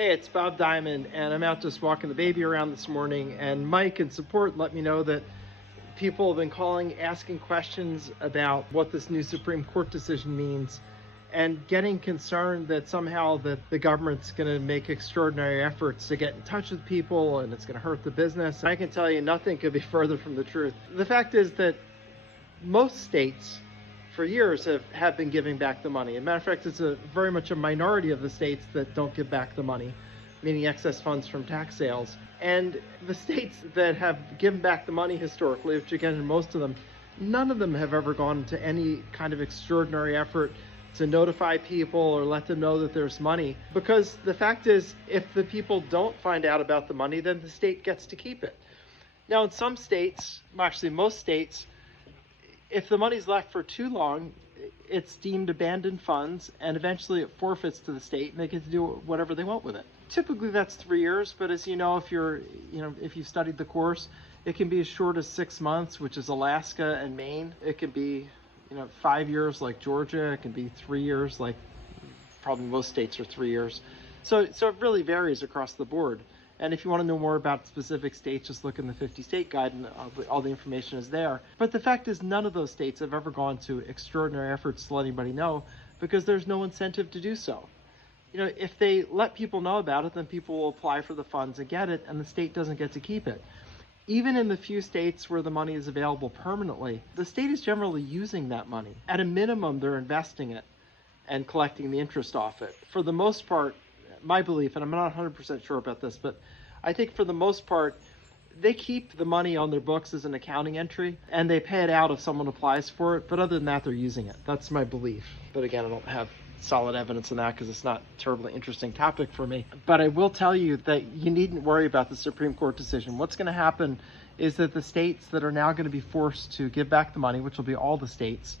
Hey, it's Bob Diamond, and I'm out just walking the baby around this morning, and Mike in support let me know that people have been calling, asking questions about what this new Supreme Court decision means, and getting concerned that somehow that the government's going to make extraordinary efforts to get in touch with people and it's going to hurt the business. I can tell you nothing could be further from the truth. The fact is that most states for years have been giving back the money. As a matter of fact, it's very much a minority of the states that don't give back the money, meaning excess funds from tax sales. And the states that have given back the money historically, which again, most of them, none of them have ever gone into any kind of extraordinary effort to notify people or let them know that there's money. Because the fact is, if the people don't find out about the money, then the state gets to keep it. Now, in some states, actually most states, if the money's left for too long, it's deemed abandoned funds, and eventually it forfeits to the state, and they get to do whatever they want with it. Typically that's 3 years, but as you know, if you've studied the course, it can be as short as 6 months, which is Alaska and Maine. It can be 5 years like Georgia. It can be 3 years like probably most states are 3 years. So it really varies across the board. And if you want to know more about specific states, just look in the 50 state guide and all the information is there. But the fact is, none of those states have ever gone to extraordinary efforts to let anybody know, because there's no incentive to do so. If they let people know about it, then people will apply for the funds and get it, and the state doesn't get to keep it. Even in the few states where the money is available permanently, the state is generally using that money. At a minimum, they're investing it and collecting the interest off it. For the most part, my belief, and I'm not 100% sure about this, but I think for the most part, they keep the money on their books as an accounting entry, and they pay it out if someone applies for it. But other than that, they're using it. That's my belief. But again, I don't have solid evidence on that because it's not a terribly interesting topic for me. But I will tell you that you needn't worry about the Supreme Court decision. What's going to happen is that the states that are now going to be forced to give back the money, which will be all the states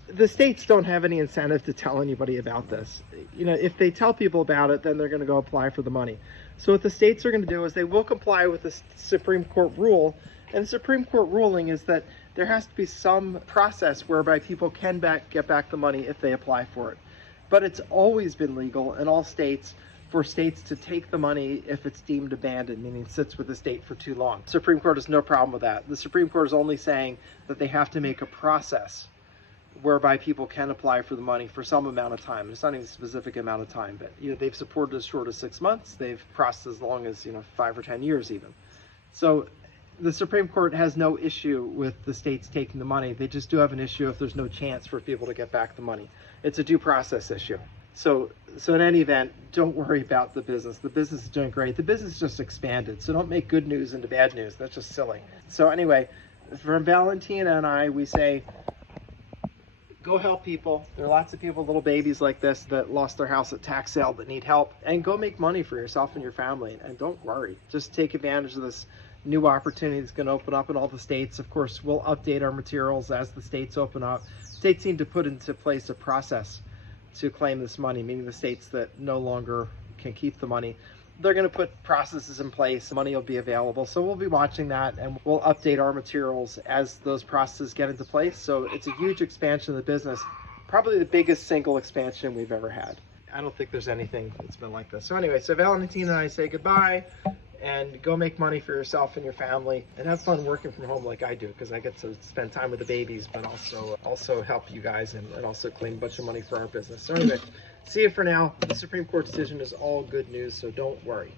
don't have any incentive to tell anybody about this. If they tell people about it, then they're going to go apply for the money. So what the states are going to do is they will comply with the Supreme Court rule. And the Supreme Court ruling is that there has to be some process whereby people can get back the money if they apply for it. But it's always been legal in all states for states to take the money if it's deemed abandoned, meaning sits with the state for too long. The Supreme Court has no problem with that. The Supreme Court is only saying that they have to make a process whereby people can apply for the money for some amount of time. It's not even a specific amount of time, but they've supported as short as 6 months. They've processed as long as 5 or 10 years even. So the Supreme Court has no issue with the states taking the money. They just do have an issue if there's no chance for people to get back the money. It's a due process issue. So in any event, don't worry about the business. The business is doing great. The business just expanded. So don't make good news into bad news. That's just silly. So anyway, from Valentina and I, we say, go help people. There are lots of people, little babies like this, that lost their house at tax sale that need help. And go make money for yourself and your family. And don't worry. Just take advantage of this new opportunity that's going to open up in all the states. Of course, we'll update our materials as the states open up. States need to put into place a process to claim this money, meaning the states that no longer can keep the money. They're going to put processes in place. Money will be available. So we'll be watching that, and we'll update our materials as those processes get into place. So it's a huge expansion of the business, probably the biggest single expansion we've ever had. I don't think there's anything that's been like this. So anyway, so Valentina and I say goodbye, and go make money for yourself and your family, and have fun working from home like I do, because I get to spend time with the babies, but also help you guys and also claim a bunch of money for our business. So anyway, see you for now. The Supreme Court decision is all good news, so don't worry.